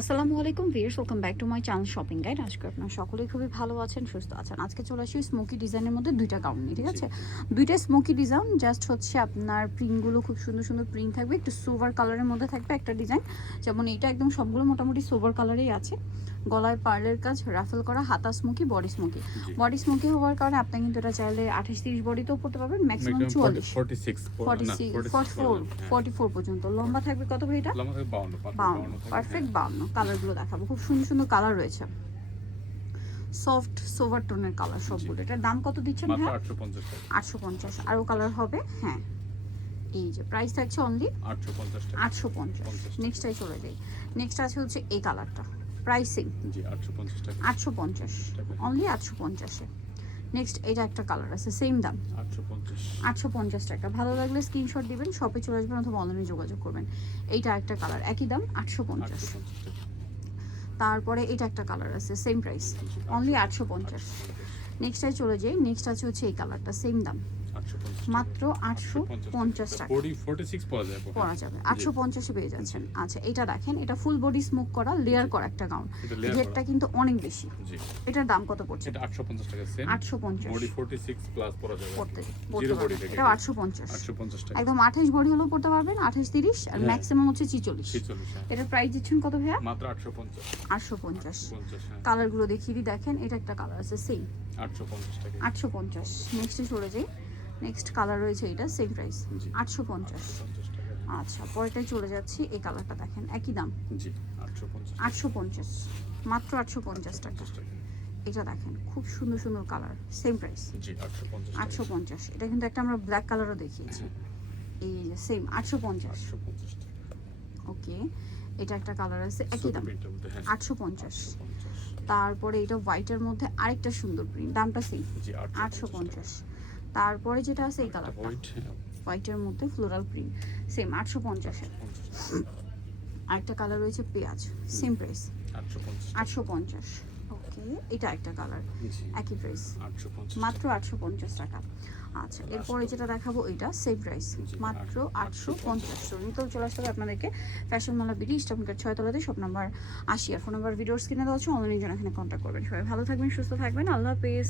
আসসালামু আলাইকুম viewers, welcome back to my channel shopping guide. আজকে আপনারা সকলেই খুবই ভালো আছেন, সুস্থ আছেন। আজকে চলে আসি স্মোকি ডিজাইনের মধ্যে দুইটা গাউন নিয়ে, ঠিক আছে? দুইটা স্মোকি ডিজাইন, জাস্ট হচ্ছে আপনার প্রিন্টগুলো খুব সুন্দর সুন্দর প্রিন্ট থাকবে, একটু সোভার কালারের মধ্যে থাকবে একটা ডিজাইন। যেমন এটা একদম সবগুলো মোটামুটি সোভার কালারেই আছে। গলায় পার্লের কাজ, রাফেল করা, হাতা smoky, body smoky. Body smoky হওয়ার কারণে আপনি কিন্তু এটা চাইলে 28-30 বডিতেও পড়তে পারবেন, ম্যাক্সিমাম 44 44 পর্যন্ত লম্বা থাকবে। কত ভাই এটা? 52, পারফেক্ট 52। কালারগুলো দেখাবো, খুব সুন্দর সুন্দর কালার রয়েছে, সফট সোভার টোনের কালার সবগুলো। এটার দাম কত দিচ্ছেন ভাই? 850। আরও কালার হবে, হ্যাঁ। এই যে প্রাইস থাকছে অনলি 850। নেক্সটটাই চলে যাই। নেক্সট আছে হচ্ছে এই কালারটা, প্রাইসিং 850, অনলি 850-এ। নেক্সট এটা একটা কালার আছে, সেম দাম 850 টাকা। ভালো লাগলে স্ক্রিনশট দিবেন, শপে চলে আসবেন অথবা অনলাইনে যোগাযোগ করবেন। এইটা একটা কালার, একই দাম 850। তারপরে এটা একটা কালার আছে, সেম প্রাইস, অনলি 850। নেক্সটটাই চলে যাই। নেক্সট আছে হচ্ছে এই কালারটা, সেম দাম, মাত্র 850 টাকা পরা যাবে। 850-এ পেয়ে যাচ্ছেন। আচ্ছা, এটা দেখেন, এটা ফুল বডি স্মোক করা, লেয়ার করা একটা গাউন। রেটটা কিন্তু অনেক বেশি। এটার দাম কত পড়ছে? এটা 850 টাকা সেম। 850 বডি 46 প্লাস পরা যাবে। জিরো বডি থেকে এটা 850 টাকা। একদম 28 বডি হলেও পড়তে পারবেন, 28-30, আর ম্যাক্সিমাম হচ্ছে 46। এটার প্রাইস দিচ্ছেন কত ভাইয়া? মাত্র 850। কালারগুলো দেখিয়ে দিই, দেখেন এটা একটা কালার আছে, সেম 850 টাকা। 850। নেক্সটে চলে যাই। নেক্সট কালার রয়েছে এটা, সেম প্রাইস 850। আচ্ছা, পরেরটায় চলে যাচ্ছি। এই কালারটা দেখেন, একই দাম, জি 850, মাত্র 850 টাকা। এটা দেখেন, খুব সুন্দর সুন্দর কালার, সেম প্রাইস, জি 850। এটা কিন্তু একটা আমরা ব্ল্যাক কালারও দেখিয়েছি, এই যে সেম 850। ওকে, এটা একটা কালার আছে, একই দাম 850। তারপরে এটা হোয়াইটের মধ্যে আরেকটা সুন্দর প্রিন্ট, দামটা সেম 850। তারপরে যেটা আছে এই কালারটা, হোয়াইটের মধ্যে ফ্লোরাল প্রিন্ট, সেম 850-এর। আরেকটা কালার রয়েছে পেঁয়াজ, সেম প্রাইস 850। ওকে, এটা একটা কালার, একই প্রাইস, মাত্র 850 টাকা। আচ্ছা, এরপরে যেটা দেখাবো এটা সেম প্রাইস, মাত্র 850। তো নিতেও চলে আসতে হবে আপনাদেরকে ফ্যাশন মালা বিডি, স্টাফনকার 6 তলাতে, শপ নাম্বার 80। আর ফোন নাম্বার ভিডিওর স্ক্রিনে দেওয়া আছে, অনলাইনে জন্য এখানে কন্ট্যাক্ট করবেন। সবাই ভালো থাকবেন, সুস্থ থাকবেন, আল্লাহ হাফেজ।